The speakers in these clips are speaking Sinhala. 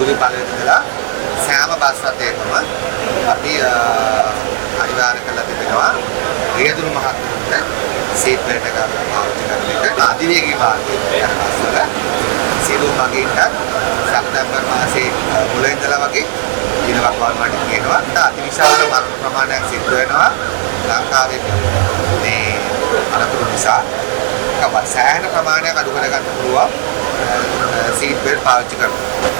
ගුරු පළවෙනිදලා සෑම බස් රථයකම අපි අනිවාර්ය කරලා තිබෙනවා රියදුරු මහත්තුන්ට සීට් බෙල්ට් එක පාවිච්චි කරන එක. අධිවේගී මාර්ගයේ යන බස්වල සියලු මගීන්ට සැප්තැම්බර් මාසයේ මුල ඉඳලා වගේ දිනවක් වර්මණය කියනවා. අතිවිශාල මරණ ප්‍රමාණයක් සිදු වෙනවා ලංකාවේ මේ අනතුරු නිසා. සෑහෙන ප්‍රමාණයක් අඩු කරගන්න පුළුවන් සීට් බෙල්ට් පාවිච්චි කරනවා.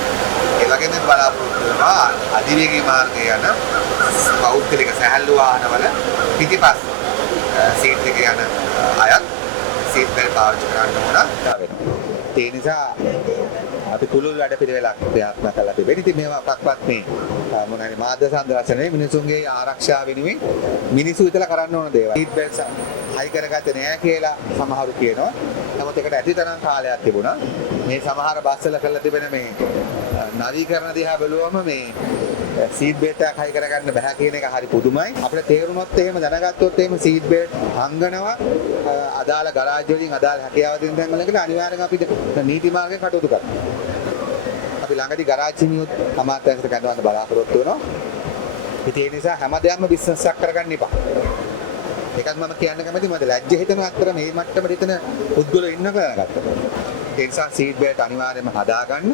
ඒ වගේම බලාපොරොත්තු වෙනවා අධිවේගී මාර්ගයේ යන පෞද්ගලික සැහැල්ලු වාහනවල පිටිපස්ස සීට් එකේ යන අයත් සීට් බෙල්ට් පාවිච්චි කරන්න ඕන. ඒ නිසා අපි කුළුල් වැඩ පිළිවෙලක් ප්‍රයත්න කළා තිබෙනවා. ඉතින් මේවා පක්වත් මේ මොනවාරි මාධ්‍ය සංදර්ශනයේ මිනිසුන්ගේ ආරක්ෂාව වෙනුවෙන් මිනිස්සු විතර කරන්න ඕන දේවල්. සීට් බෙල්ට් හයි කරගත්තේ නෑ කියලා සමහරු කියනවා. නමුත් ඒකට ඇතිතරම් කාලයක් තිබුණා. මේ සමහර බස්වල කරලා තිබෙන මේ නවීකරණ දිහා බැලුවම මේ සීට් බෙල්ට් එකක් හයි කරගන්න බෑ කියන එක හරි පුදුමයි. අපිට තේරුනොත් එහෙම දැනගත්තොත් එහෙම සීට් බෙල්ට් හංගනවා අදාළ ගරාජ් වලින් අදාළ හැකියාව දෙන තැන් වලකට අනිවාර්යෙන් අපි නීති මාර්ගයෙන් කටයුතු කරනවා. අපි ළඟදී ගරාජ් හිමියොත් අමාත්‍යාංශයට කැඳවන්න බලාපොරොත්තු වෙනවා. ඉතින් ඒ නිසා හැමදේම බිස්නස් එකක් කරගන්න එපා. ඒකත් මම කියන්න කැමතියි. මට ලැජ්ජ හිතෙනවා අතර මේ මට්ටමට හිතන පුද්ගලයෝ ඉන්න කියලා ගත්තා. ඒ නිසා සීට් බෙල්ට් අනිවාර්යයෙන්ම හදාගන්න.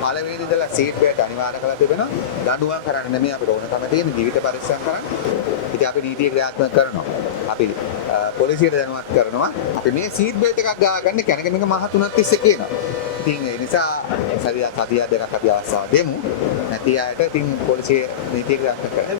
පළවෙනි ඉඳලා සීට් බෙල්ට් අනිවාර්ය කරලා තිබෙනවා. දඬුවම් කරන්න නෙමෙයි අපිට ඕනකම තියෙන ජීවිත පරිස්සම් කරන්න. ඉතින් අපි නීතිය ක්‍රියාත්මක කරනවා. අපි පොලිසියට දැනුවත් කරනවා. අපි මේ සීට් බෙල්ට් එකක් ගාගන්න කැනක මේක මහ 3ක් තිස්සේ කියනවා. ඉතින් ඒ නිසා සතිය දෙකක් අපි අවස්ථාව දෙමු. නැති අයට ඉතින් පොලිසිය නීතිය ක්‍රියාත්මක කරනවා.